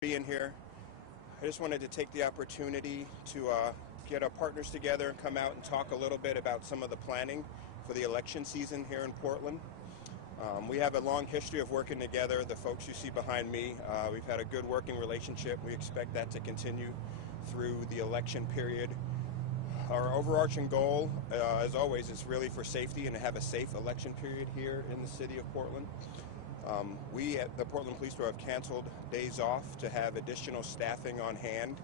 Being here. I just wanted to take the opportunity to get our partners together and come out and talk a little bit about some of the planning for the election season here in Portland. We have a long history of working together. The folks you see behind me, we've had a good working relationship. We expect that to continue through the election period. Our overarching goal, as always, is really for safety and to have a safe election period here in the city of Portland. We at the Portland Police Bureau have canceled days off to have additional staffing on hand.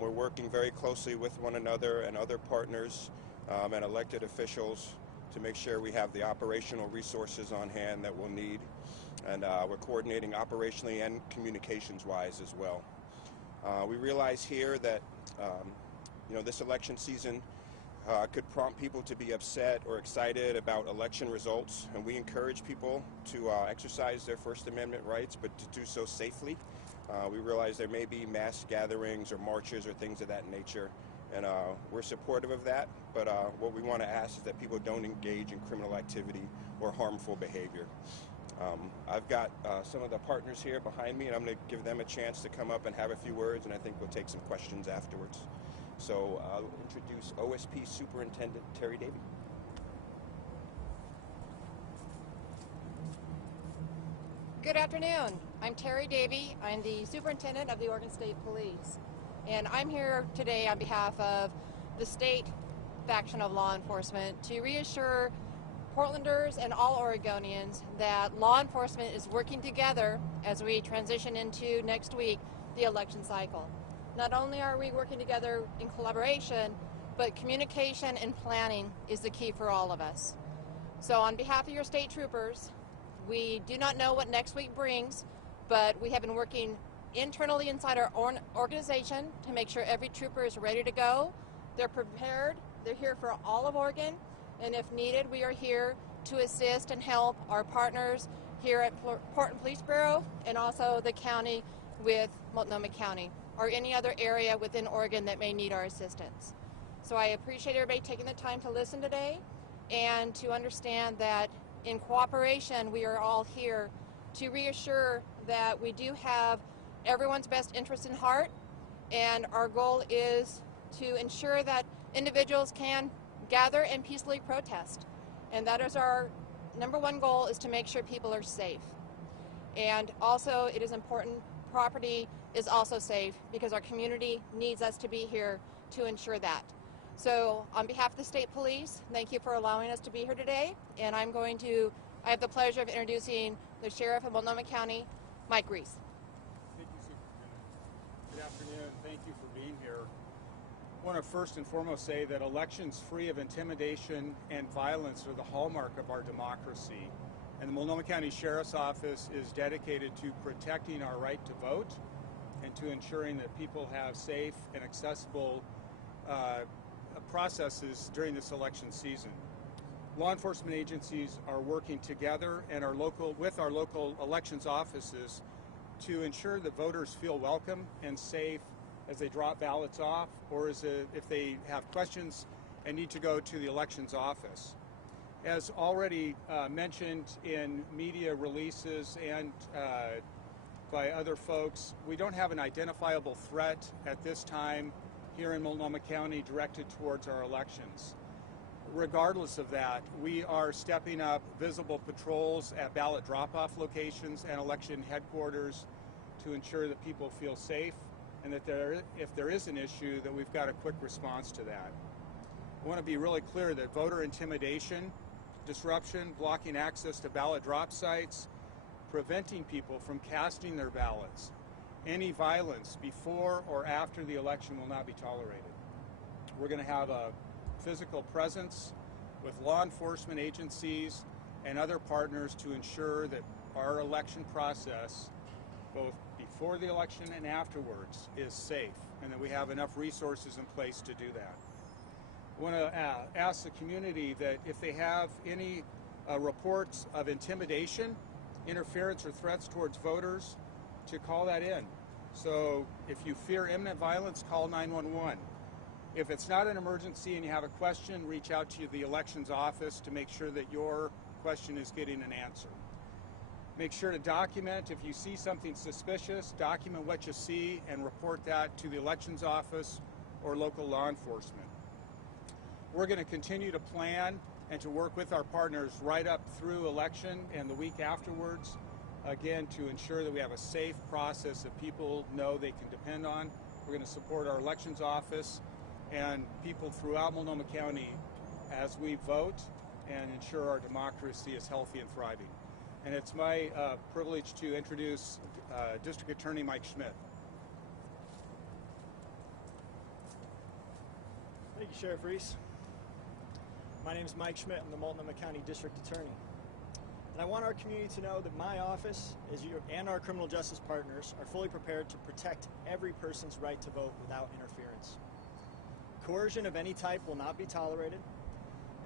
We're working very closely with one another and other partners and elected officials to make sure we have the operational resources on hand that we'll need. And we're coordinating operationally and communications-wise as well. We realize here that this election season could prompt people to be upset or excited about election results, and we encourage people to exercise their First Amendment rights, but to do so safely. We realize there may be mass gatherings or marches or things of that nature, and we're supportive of that, but what we want to ask is that people don't engage in criminal activity or harmful behavior. I've got some of the partners here behind me, and I'm going to give them a chance to come up and have a few words, and I think we'll take some questions afterwards. So I'll introduce OSP Superintendent Terry Davey. Good afternoon. I'm Terry Davey. I'm the Superintendent of the Oregon State Police. And I'm here today on behalf of the state faction of law enforcement to reassure Portlanders and all Oregonians that law enforcement is working together as we transition into next week, the election cycle. Not only are we working together in collaboration, but communication and planning is the key for all of us. So on behalf of your state troopers, we do not know what next week brings, but we have been working internally inside our organization to make sure every trooper is ready to go. They're prepared. They're here for all of Oregon, and if needed, we are here to assist and help our partners here at Portland Police Bureau and also the county with Multnomah County, or any other area within Oregon that may need our assistance. So I appreciate everybody taking the time to listen today and to understand that in cooperation we are all here to reassure that we do have everyone's best interest in heart, and our goal is to ensure that individuals can gather and peacefully protest. And that is our number one goal, is to make sure people are safe. And also it is important property is also safe, because our community needs us to be here to ensure that. So on behalf of the state police, thank you for allowing us to be here today, and I have the pleasure of introducing the Sheriff of Multnomah County, Mike Reese. Thank you, Superintendent. Good afternoon. Thank you for being here. I want to first and foremost say that elections free of intimidation and violence are the hallmark of our democracy. And the Multnomah County Sheriff's Office is dedicated to protecting our right to vote and to ensuring that people have safe and accessible processes during this election season. Law enforcement agencies are working together and with our local elections offices to ensure that voters feel welcome and safe as they drop ballots off, or if they have questions and need to go to the elections office. As already mentioned in media releases and by other folks, we don't have an identifiable threat at this time here in Multnomah County directed towards our elections. Regardless of that, we are stepping up visible patrols at ballot drop-off locations and election headquarters to ensure that people feel safe, and that if there is an issue, that we've got a quick response to that. I want to be really clear that voter intimidation, disruption, blocking access to ballot drop sites, preventing people from casting their ballots, any violence before or after the election will not be tolerated. We're going to have a physical presence with law enforcement agencies and other partners to ensure that our election process, both before the election and afterwards, is safe, and that we have enough resources in place to do that. I want to ask the community that if they have any reports of intimidation, interference, or threats towards voters, to call that in. So if you fear imminent violence, call 911. If it's not an emergency and you have a question, reach out to the elections office to make sure that your question is getting an answer. Make sure to document if you see something suspicious, document what you see and report that to the elections office or local law enforcement. We're going to continue to plan and to work with our partners right up through election and the week afterwards, again, to ensure that we have a safe process that people know they can depend on. We're going to support our elections office and people throughout Multnomah County as we vote and ensure our democracy is healthy and thriving. And it's my privilege to introduce District Attorney Mike Schmidt. Thank you, Sheriff Reese. My name is Mike Schmidt. I'm the Multnomah County District Attorney. And I want our community to know that my office and our criminal justice partners are fully prepared to protect every person's right to vote without interference. Coercion of any type will not be tolerated.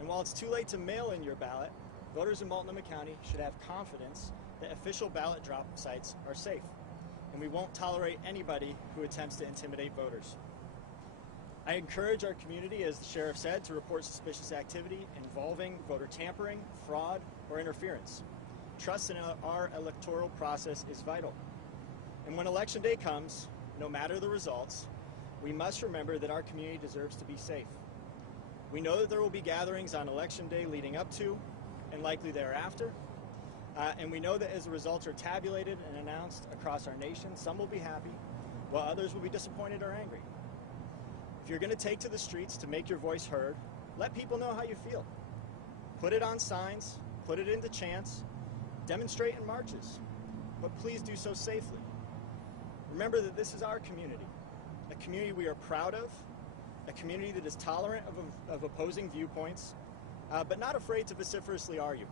And while it's too late to mail in your ballot, voters in Multnomah County should have confidence that official ballot drop sites are safe. And we won't tolerate anybody who attempts to intimidate voters. I encourage our community, as the sheriff said, to report suspicious activity involving voter tampering, fraud, or interference. Trust in our electoral process is vital. And when Election Day comes, no matter the results, we must remember that our community deserves to be safe. We know that there will be gatherings on Election Day leading up to and likely thereafter. And we know that as the results are tabulated and announced across our nation, some will be happy, while others will be disappointed or angry. If you're going to take to the streets to make your voice heard, let people know how you feel. Put it on signs, put it into chants, demonstrate in marches, but please do so safely. Remember that this is our community, a community we are proud of, a community that is tolerant of opposing viewpoints, but not afraid to vociferously argue.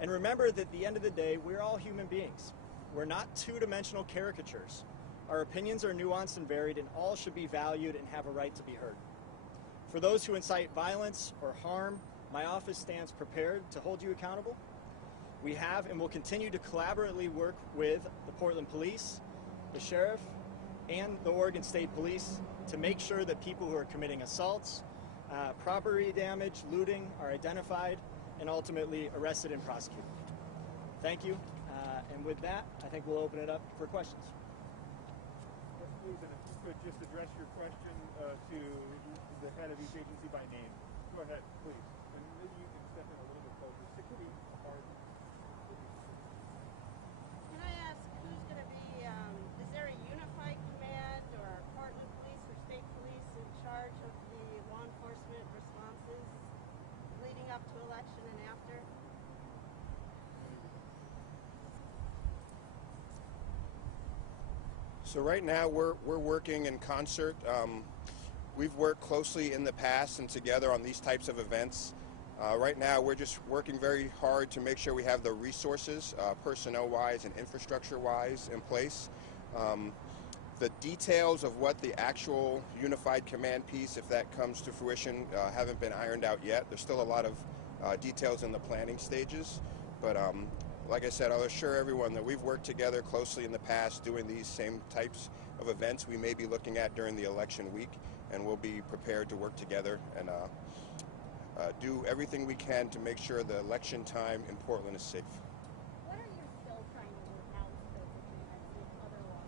And remember that at the end of the day, we're all human beings. We're not two-dimensional caricatures. Our opinions are nuanced and varied, and all should be valued and have a right to be heard. For those who incite violence or harm, my office stands prepared to hold you accountable. We have and will continue to collaboratively work with the Portland Police, the Sheriff, and the Oregon State Police to make sure that people who are committing assaults, property damage, looting are identified and ultimately arrested and prosecuted. Thank you. And with that, I think we'll open it up for questions. Yes, please, and if you could just address your question to the head of each agency by name. Go ahead, please. And maybe you can step in a little bit closer. 6 feet apart. Can I ask who's going to be, is there a unified command or Portland Police or State Police in charge of the law enforcement responses leading up to election and after? So right now we're working in concert. We've worked closely in the past and together on these types of events. Right now we're just working very hard to make sure we have the resources, personnel-wise and infrastructure-wise, in place. The details of what the actual unified command piece, if that comes to fruition, haven't been ironed out yet. There's still a lot of details in the planning stages, but like I said, I'll assure everyone that we've worked together closely in the past doing these same types of events we may be looking at during the election week, and we'll be prepared to work together and do everything we can to make sure the election time in Portland is safe. What are you still trying to work out with other law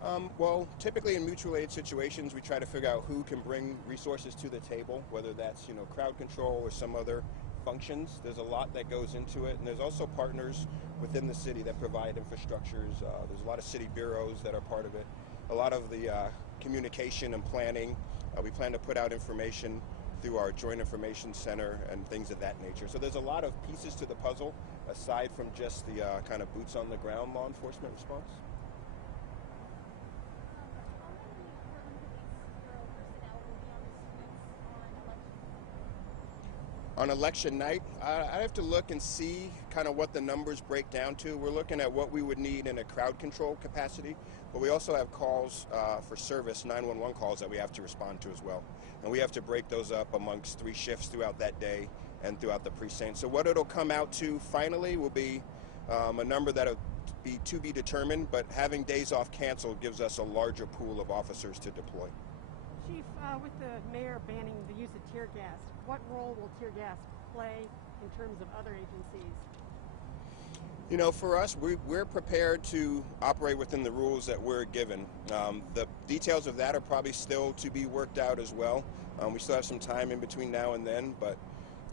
enforcement? Well, typically in mutual aid situations, we try to figure out who can bring resources to the table, whether that's, crowd control or some other functions. There's a lot that goes into it, and there's also partners within the city that provide infrastructures. There's a lot of city bureaus that are part of it. A lot of the communication and planning. We plan to put out information through our Joint Information Center and things of that nature. So there's a lot of pieces to the puzzle aside from just the kind of boots on the ground law enforcement response. On election night, I have to look and see kind of what the numbers break down to. We're looking at what we would need in a crowd control capacity, but we also have calls for service, 911 calls that we have to respond to as well. And we have to break those up amongst 3 shifts throughout that day and throughout the precinct. So what it'll come out to finally will be a number that'll be to be determined, but having days off canceled gives us a larger pool of officers to deploy. Chief, with the mayor banning the use of tear gas, what role will tear gas play in terms of other agencies? You know, for us, we're prepared to operate within the rules that we're given. The details of that are probably still to be worked out as well. We still have some time in between now and then, but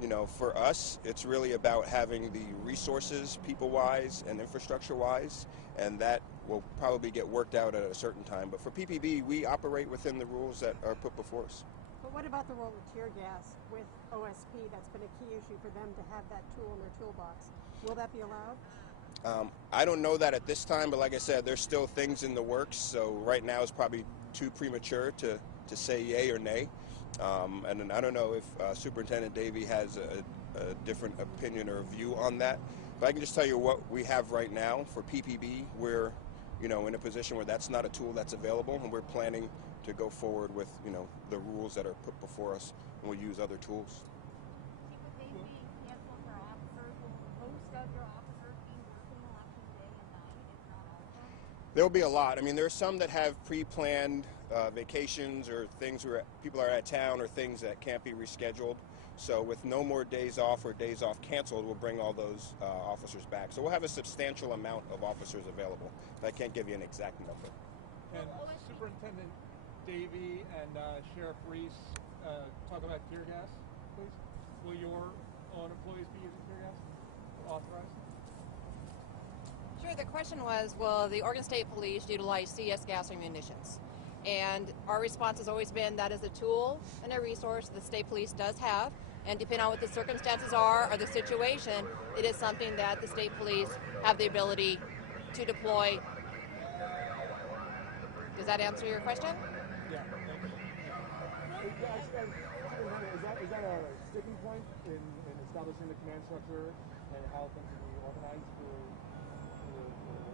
you know, for us, it's really about having the resources, people-wise and infrastructure-wise, and that will probably get worked out at a certain time. But for PPB, we operate within the rules that are put before us. But what about the role of tear gas with OSP? That's been a key issue for them to have that tool in their toolbox. Will that be allowed? I don't know that at this time, but like I said, there's still things in the works. So right now it's probably too premature to say yay or nay. And I don't know if Superintendent Davey has a different opinion or view on that. But I can just tell you what we have right now for PPB. We're, you know, in a position where that's not a tool that's available, and we're planning to go forward with, you know, the rules that are put before us, and we'll use other tools. There will be a lot. I mean, there are some that have pre-planned vacations or things where people are out of town or things that can't be rescheduled. So with no more days off or days off canceled, we'll bring all those officers back. So we'll have a substantial amount of officers available. But I can't give you an exact number. And Superintendent Davey and Sheriff Reese talk about tear gas, please. Will your own employees be using tear gas? Authorized? Sure, the question was, will the Oregon State Police utilize CS gas or munitions? And our response has always been that is a tool and a resource the state police does have, and depending on what the circumstances are or the situation, it is something that the state police have the ability to deploy. Does that answer your question? Yeah, thanks. Is that a sticking point in establishing the command structure and how things will be organized for the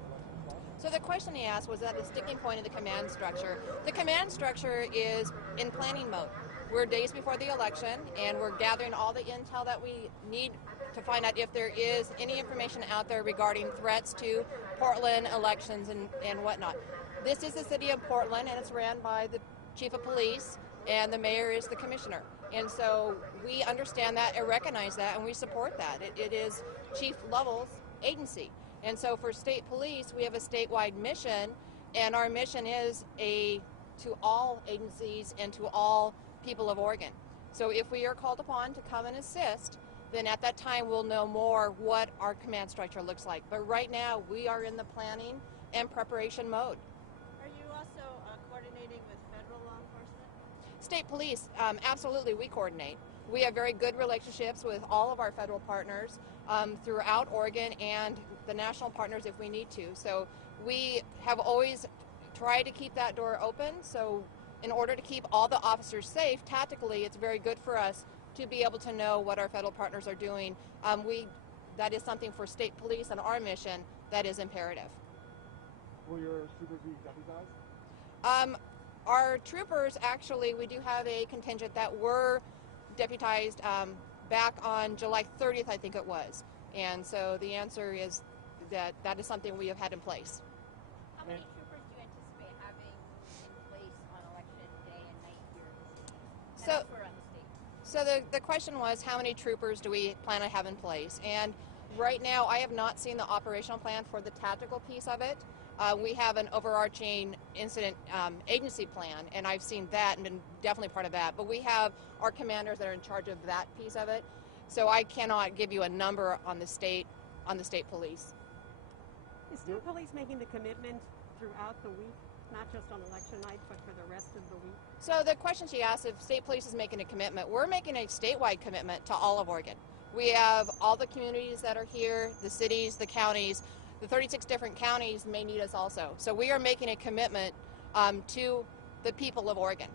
election response? So the question he asked was that the sticking point of the command structure. The command structure is in planning mode. We're days before the election, and we're gathering all the intel that we need to find out if there is any information out there regarding threats to Portland elections and whatnot. This is the city of Portland, and it's ran by the chief of police, and the mayor is the commissioner. And so we understand that and recognize that, and we support that. It is chief level's agency. And so for state police, we have a statewide mission, and our mission is to all agencies and to all people of Oregon. So if we are called upon to come and assist, then at that time we'll know more what our command structure looks like. But right now, we are in the planning and preparation mode. Are you also coordinating with federal law enforcement? State police, absolutely, we coordinate. We have very good relationships with all of our federal partners throughout Oregon and the national partners if we need to. So we have always tried to keep that door open. So in order to keep all the officers safe, tactically, it's very good for us to be able to know what our federal partners are doing. That is something for state police and our mission that is imperative. Will your troopers be deputized? Our troopers, actually, we do have a contingent that were deputized back on July 30th, I think it was. And so the answer is that is something we have had in place. How many troopers do you anticipate having in place on election day and night here in the city? And elsewhere on the state? So the question was, how many troopers do we plan to have in place? And right now, I have not seen the operational plan for the tactical piece of it. We have an overarching incident agency plan, and I've seen that and been definitely part of that. But we have our commanders that are in charge of that piece of it. So I cannot give you a number on the state police. Is state police making the commitment throughout the week, not just on election night, but for the rest of the week? So the question she asked if state police is making a commitment, we're making a statewide commitment to all of Oregon. We have all the communities that are here, the cities, the counties. The 36 different counties may need us also. So we are making a commitment to the people of Oregon.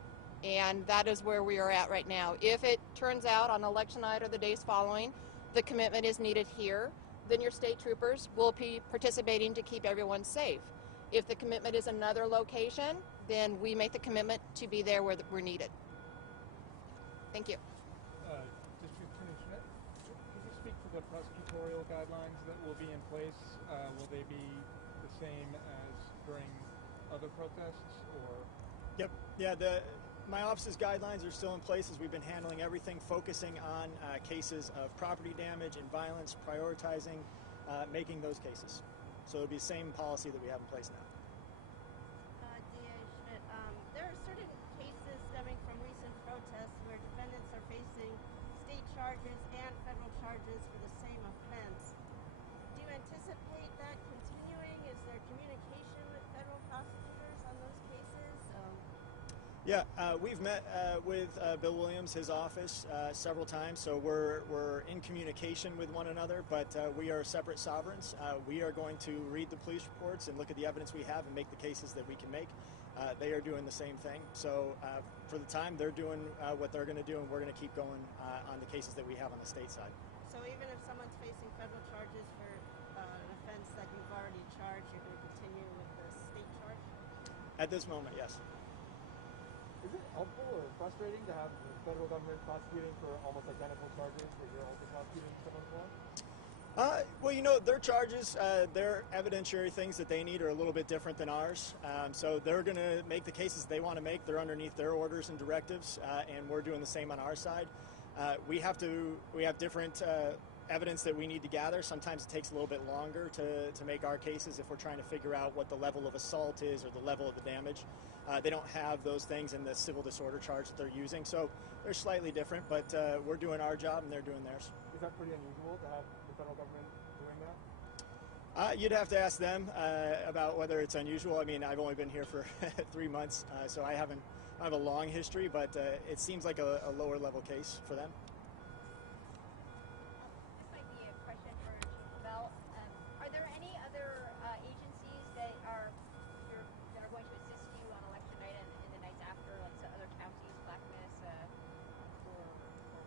And that is where we are at right now. If it turns out on election night or the days following, the commitment is needed here, then your state troopers will be participating to keep everyone safe. If the commitment is another location, then we make the commitment to be there where we're needed. Thank you. District Attorney Schmidt, could you speak to the prosecutorial guidelines that will be in place? Will they be the same as during other protests, or? Yep. Yeah, my office's guidelines are still in place as we've been handling everything, focusing on cases of property damage and violence, prioritizing making those cases. So it'll be the same policy that we have in place now. DA Schmidt, there are certain cases stemming from recent protests where defendants are facing state charges and federal charges for the same offense. Do you anticipate that continuing? Is there communication with federal prosecutors on those cases? Yeah, we've met with Bill Williams, his office, several times, so we're in communication with one another, but we are separate sovereigns. We are going to read the police reports and look at the evidence we have and make the cases that we can make. They are doing the same thing. So for the time, they're doing what they're going to do, and we're going to keep going on the cases that we have on the state side. So even if someone's facing federal charges for an offense that you've already charged, you're going to continue with the state charge? At this moment, yes. Is it helpful or frustrating to have the federal government prosecuting for almost identical charges that you're also prosecuting someone for? Well, you know, their charges, their evidentiary things that they need are a little bit different than ours. So they're going to make the cases they want to make. They're underneath their orders and directives, and we're doing the same on our side. We have different evidence that we need to gather. Sometimes it takes a little bit longer to make our cases if we're trying to figure out what the level of assault is or the level of the damage. They don't have those things in the civil disorder charge that they're using, so they're slightly different, but we're doing our job and they're doing theirs. Is that pretty unusual to have the federal government doing that? You'd have to ask them about whether it's unusual. I mean, I've only been here for 3 months, so I have a long history, but it seems like a lower level case for them. This might be a question for Chief Bell. Are there any other agencies that are going to assist you on election night and in the nights after, like so other counties, Clackamas, or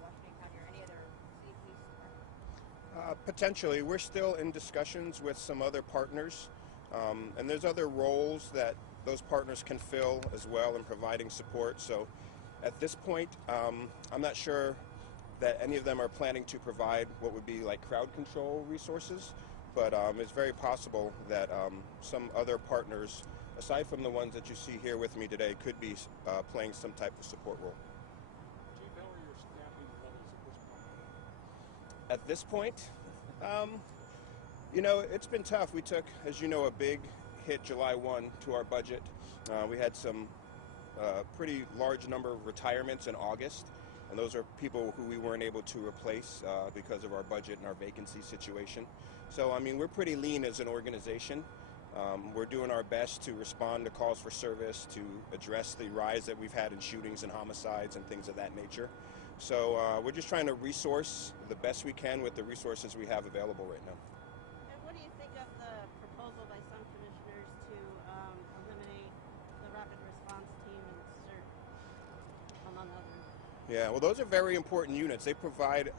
Washington County, or any other city police department? Potentially. We're still in discussions with some other partners, and there's other roles that those partners can fill as well in providing support. So at this point, I'm not sure that any of them are planning to provide what would be like crowd control resources, but it's very possible that some other partners, aside from the ones that you see here with me today, could be playing some type of support role. Chief, how are your staffing levels at this point? At this point, you know, it's been tough. We took, as you know, a big hit July 1 to our budget. We had some pretty large number of retirements in August, and those are people who we weren't able to replace because of our budget and our vacancy situation. So, I mean, we're pretty lean as an organization. We're doing our best to respond to calls for service, to address the rise that we've had in shootings and homicides and things of that nature. So we're just trying to resource the best we can with the resources we have available right now. And what do you think of the proposal by some commissioners to eliminate the rapid response team and CERT, among others? Yeah, well, those are very important units. They provide,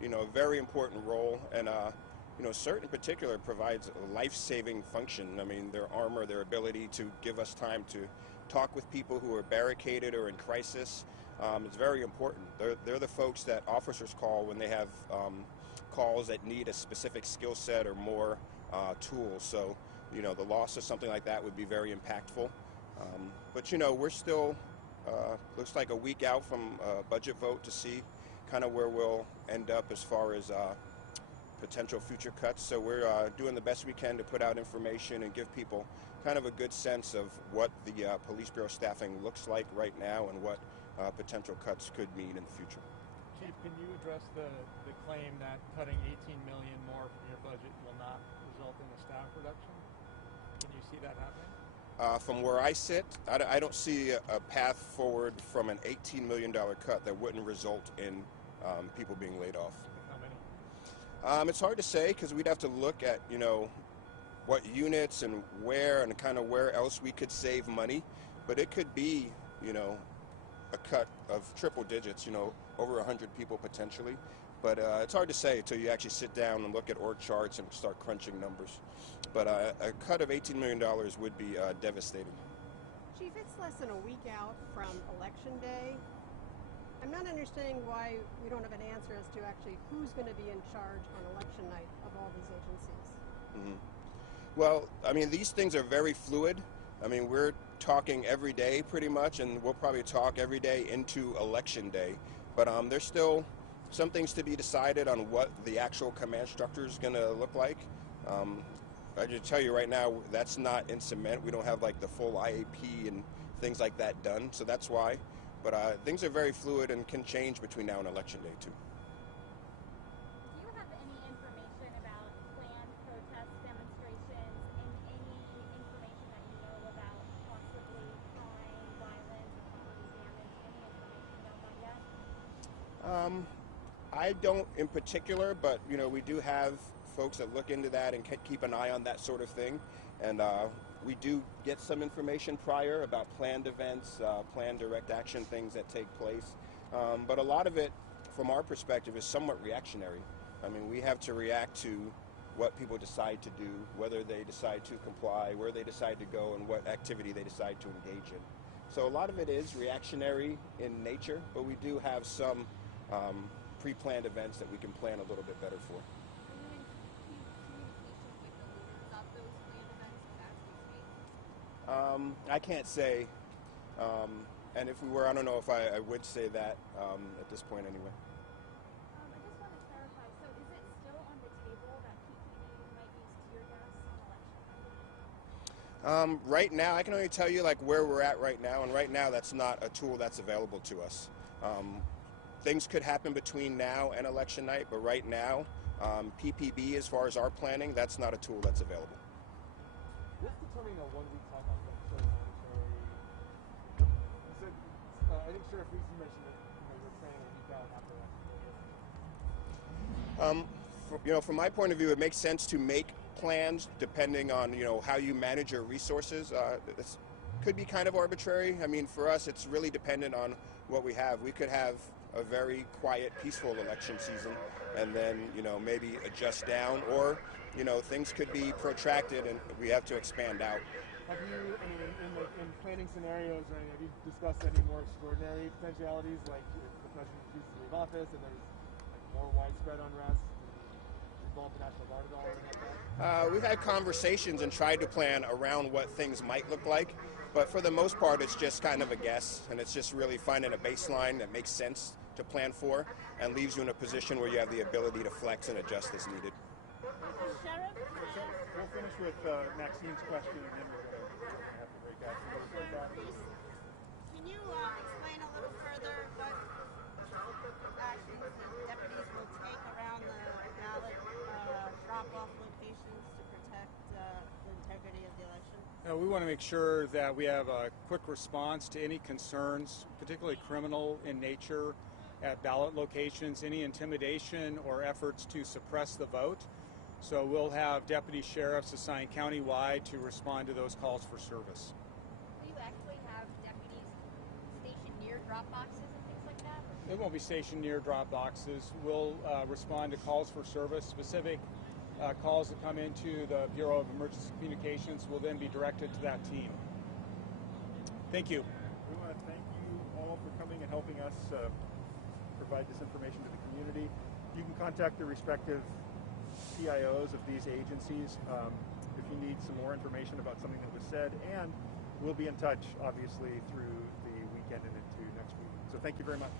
you know, a very important role, and you know, CERT in particular provides a life-saving function. I mean, their armor, their ability to give us time to talk with people who are barricaded or in crisis, is very important. They're the folks that officers call when they have calls that need a specific skill set or more tools. So, you know, the loss of something like that would be very impactful. But, you know, we're still, looks like a week out from a budget vote to see kind of where we'll end up as far as potential future cuts. So we're doing the best we can to put out information and give people kind of a good sense of what the police bureau staffing looks like right now and what potential cuts could mean in the future. Chief, can you address the claim that cutting $18 million more from your budget will not result in a staff reduction? Can you see that happening? From where I sit, I don't see a path forward from an $18 million cut that wouldn't result in people being laid off. How many? It's hard to say because we'd have to look at, you know, what units and where and kind of where else we could save money. But it could be, you know, a cut of triple digits, you know, over 100 people potentially. But it's hard to say until you actually sit down and look at org charts and start crunching numbers. But a cut of $18 million would be devastating. Chief, it's less than a week out from Election Day. I'm not understanding why we don't have an answer as to actually who's going to be in charge on election night of all these agencies. Mm-hmm. Well, I mean, these things are very fluid. I mean, we're talking every day pretty much, and we'll probably talk every day into Election Day. But there's still some things to be decided on what the actual command structure is going to look like. I just tell you right now, that's not in cement. We don't have like the full IAP and things like that done, so that's why. But things are very fluid and can change between now and election day too. Do you have any information about planned protest demonstrations and any information that you know about possibly crime, violence, or property damage? Any information about that yet? I don't in particular, but you know, we do have folks that look into that and keep an eye on that sort of thing, and we do get some information prior about planned events, planned direct action things that take place, but a lot of it from our perspective is somewhat reactionary. I mean, we have to react to what people decide to do, whether they decide to comply, where they decide to go, and what activity they decide to engage in. So a lot of it is reactionary in nature, but we do have some pre-planned events that we can plan a little bit better for. Are you in communication with the leaders of those planned events as we speak? I can't say, and if we were, I don't know if I would say that at this point anyway. I just want to clarify. So, is it still on the table that PPD might use tear gas on election night? Right now, I can only tell you like where we're at right now, and right now that's not a tool that's available to us. Things could happen between now and election night, but right now, PPB, as far as our planning, that's not a tool that's available. What's determining a 1 week timeout? I think Sheriff Reese mentioned that you're planning a week out after election. From my point of view, it makes sense to make plans depending on how you manage your resources. This could be kind of arbitrary. I mean, for us, it's really dependent on what we have. We could have a very quiet, peaceful election season, and then maybe adjust down, or things could be protracted and we have to expand out. Have you, in planning scenarios, or have you discussed any more extraordinary potentialities, like if the president chooses to leave office and there's more widespread unrest? Involve the National Guard at all, or anything like that? We've had conversations and tried to plan around what things might look like, but for the most part, it's just kind of a guess, and it's just really finding a baseline that makes sense to plan for and leaves you in a position where you have the ability to flex and adjust as needed. Sheriff, We'll finish with Maxine's question, and then we're going to have to break out. can you explain a little further what actions the deputies will take around the ballot drop-off locations to protect the integrity of the election? We want to make sure that we have a quick response to any concerns, particularly criminal in nature, at ballot locations, any intimidation or efforts to suppress the vote. So we'll have deputy sheriffs assigned countywide to respond to those calls for service. Will you actually have deputies stationed near drop boxes and things like that? It won't be stationed near drop boxes. We'll respond to calls for service. Specific calls that come into the Bureau of Emergency Communications will then be directed to that team. Thank you. We want to thank you all for coming and helping us provide this information to the community. You can contact the respective CIOs of these agencies if you need some more information about something that was said, and we'll be in touch, obviously, through the weekend and into next week. So thank you very much.